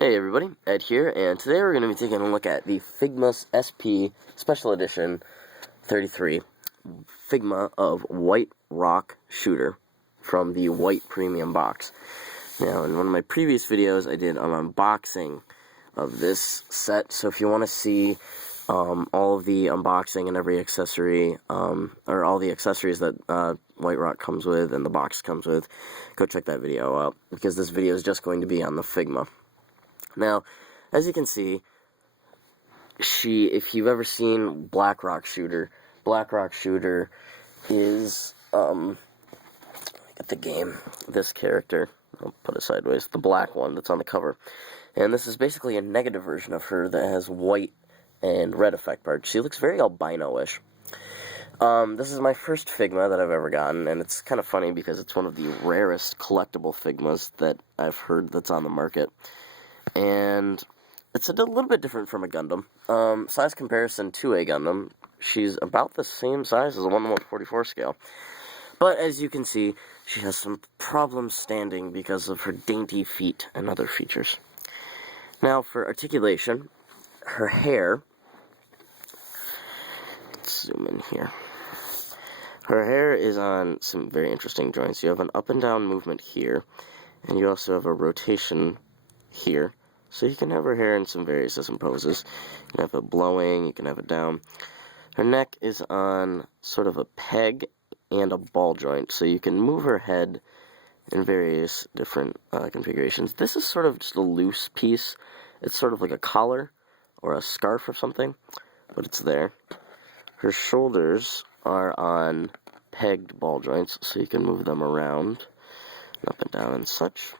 Hey everybody, Ed here, and today we're going to be taking a look at the Figma SP Special Edition 33 Figma of White Rock Shooter from the White Premium box. Now, in one of my previous videos, I did an unboxing of this set, so if you want to see all of the unboxing and every accessory, or all the accessories that White Rock comes with and the box comes with, go check that video out, because this video is just going to be on the Figma. Now, as you can see, if you've ever seen Black Rock Shooter is, at the game, this character, I'll put it sideways, the black one that's on the cover. And this is basically a negative version of her that has white and red effect parts. She looks very albino-ish. This is my first Figma that I've ever gotten, and it's kind of funny because it's one of the rarest collectible Figmas that I've heard that's on the market. And it's a little bit different from a Gundam. Size comparison to a Gundam, she's about the same size as a 1/144 scale. But as you can see, she has some problems standing because of her dainty feet and other features. Now, for articulation, her hair, let's zoom in here. Her hair is on some very interesting joints. You have an up and down movement here, and you also have a rotation here. So you can have her hair in some various different poses. You can have it blowing, you can have it down. Her neck is on sort of a peg and a ball joint, so you can move her head in various different configurations. This is sort of just a loose piece. It's sort of like a collar or a scarf or something, but it's there. Her shoulders are on pegged ball joints, so you can move them around, up and down and such.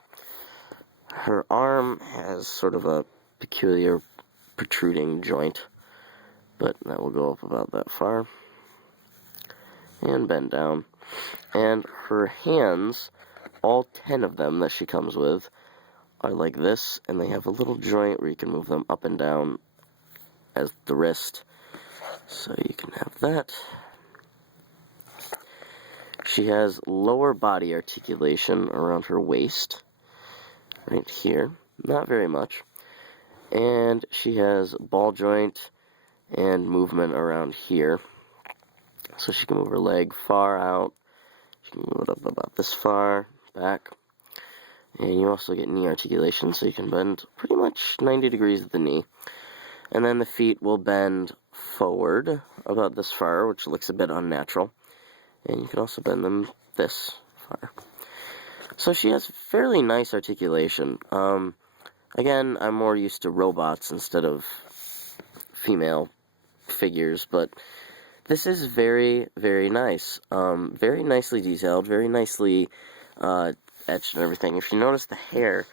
Her arm has sort of a peculiar protruding joint, but that will go up about that far, and bend down. And her hands, all 10 of them that she comes with, are like this, and they have a little joint where you can move them up and down as the wrist, so you can have that. She has lower body articulation around her waist, right here, not very much, and she has ball joint and movement around here, so she can move her leg far out, she can move it up about this far, back, and you also get knee articulation, so you can bend pretty much 90 degrees at the knee, and then the feet will bend forward about this far, which looks a bit unnatural, and you can also bend them this far. So she has fairly nice articulation. Again, I'm more used to robots instead of female figures, but this is very, very nice. Very nicely detailed, very nicely etched and everything. If you notice, the hair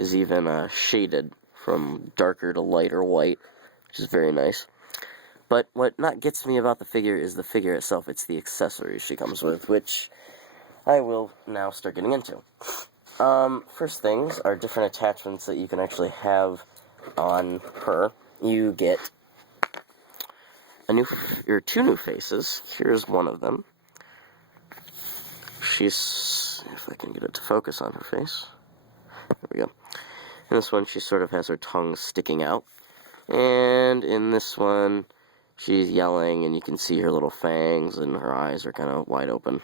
is even shaded from darker to lighter white, which is very nice. But what not gets me about the figure is the figure itself. It's the accessories she comes with, which I will now start getting into. First things are different attachments that you can actually have on her. You get two new faces. Here's one of them. She's, if I can get it to focus on her face. There we go. In this one, she sort of has her tongue sticking out. And in this one, she's yelling, and you can see her little fangs, and her eyes are kind of wide open.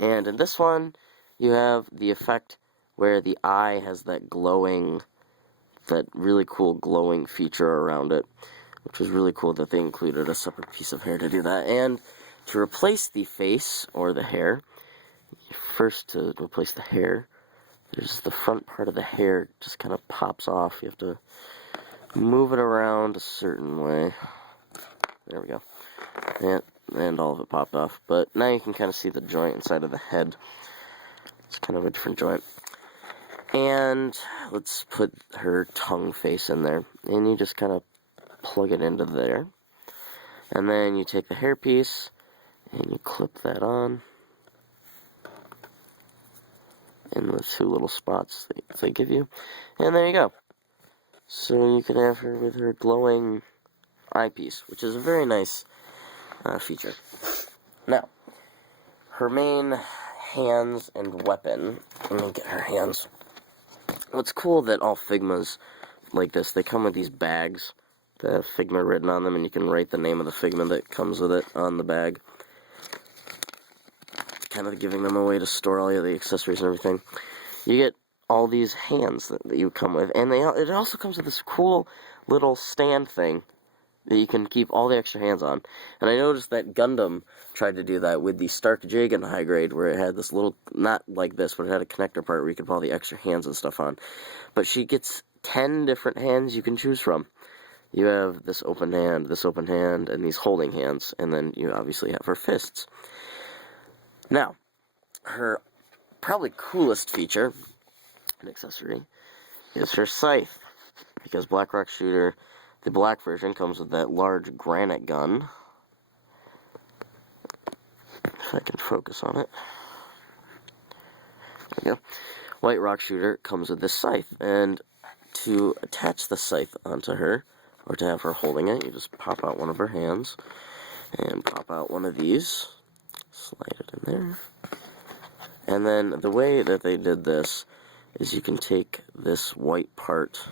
And in this one, you have the effect where the eye has that really cool glowing feature around it, which was really cool that they included a separate piece of hair to do that. And to replace the face, or the hair, first to replace the hair, there's the front part of the hair just kind of pops off. You have to move it around a certain way. There we go. And all of it popped off. But now you can kind of see the joint inside of the head. It's kind of a different joint. And let's put her tongue face in there. And you just kind of plug it into there. And then you take the hairpiece and you clip that on in the two little spots they give you. And there you go. So you can have her with her glowing eyepiece, which is a very nice feature. Now, her main hands and weapon, let me get her hands, what's cool that all Figmas like this, they come with these bags that have Figma written on them, and you can write the name of the Figma that comes with it on the bag. Kind of giving them a way to store all the accessories and everything. You get all these hands that you come with, and it also comes with this cool little stand thing that you can keep all the extra hands on. And I noticed that Gundam tried to do that with the Stark Jig in high grade, where it had this little, not like this, but it had a connector part where you could put all the extra hands and stuff on. But she gets 10 different hands you can choose from. You have this open hand, and these holding hands, and then you obviously have her fists. Now, her probably coolest feature, an accessory, is her scythe, because Black Rock Shooter, the black version, comes with that large granite gun. If I can focus on it. There we go. White Rock Shooter comes with this scythe, and to attach the scythe onto her, or to have her holding it, you just pop out one of her hands, and pop out one of these, slide it in there. And then the way that they did this is you can take this white part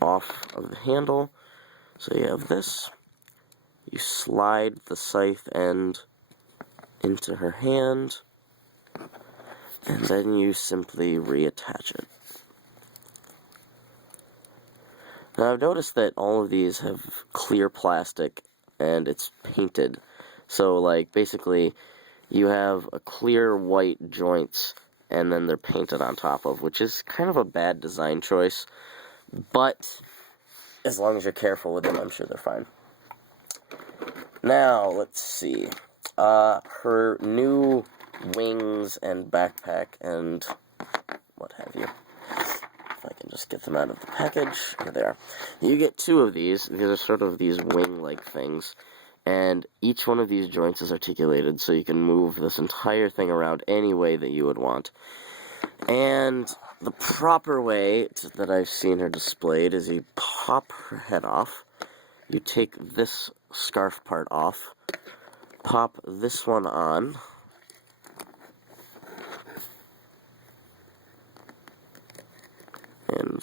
off of the handle. So you have this. You slide the scythe end into her hand, and then you simply reattach it. Now I've noticed that all of these have clear plastic and it's painted. So like basically you have a clear white joints and then they're painted on top of, which is kind of a bad design choice, but as long as you're careful with them, I'm sure they're fine. Now, let's see. Her new wings and backpack and what have you. If I can just get them out of the package. Here they are. You get two of these. These are sort of these wing-like things. And each one of these joints is articulated, so you can move this entire thing around any way that you would want. And the proper way that I've seen her displayed is you pop her head off, you take this scarf part off, pop this one on, and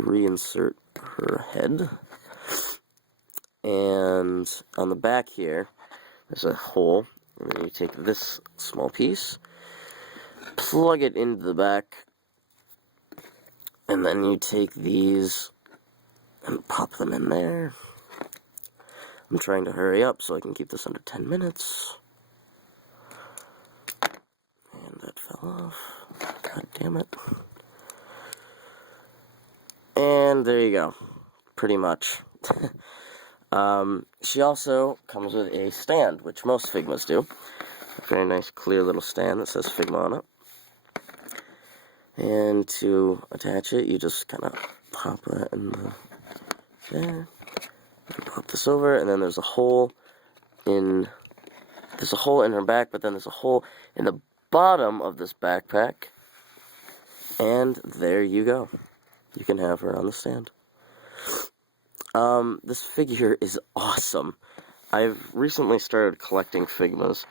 reinsert her head. And on the back here, there's a hole, and then you take this small piece, plug it into the back, and then you take these and pop them in there. I'm trying to hurry up so I can keep this under 10 minutes. And that fell off. God damn it. And there you go. Pretty much. She also comes with a stand, which most Figmas do. A very nice, clear little stand that says Figma on it. And to attach it, you just kind of pop that in there. And pop this over, and then there's a hole in her back, but then there's a hole in the bottom of this backpack. And there you go. You can have her on the stand. This figure is awesome. I've recently started collecting Figmas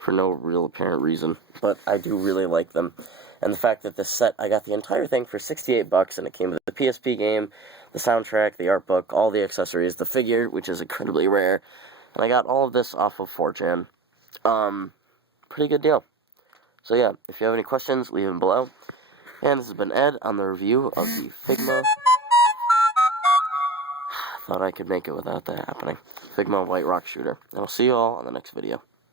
for no real apparent reason, but I do really like them. And the fact that this set, I got the entire thing for $68, and it came with the PSP game, the soundtrack, the art book, all the accessories, the figure, which is incredibly rare, and I got all of this off of 4chan. Pretty good deal. So yeah, if you have any questions, leave them below. And this has been Ed on the review of the Figma. Thought I could make it without that happening. Figma White Rock Shooter. And I'll see you all on the next video.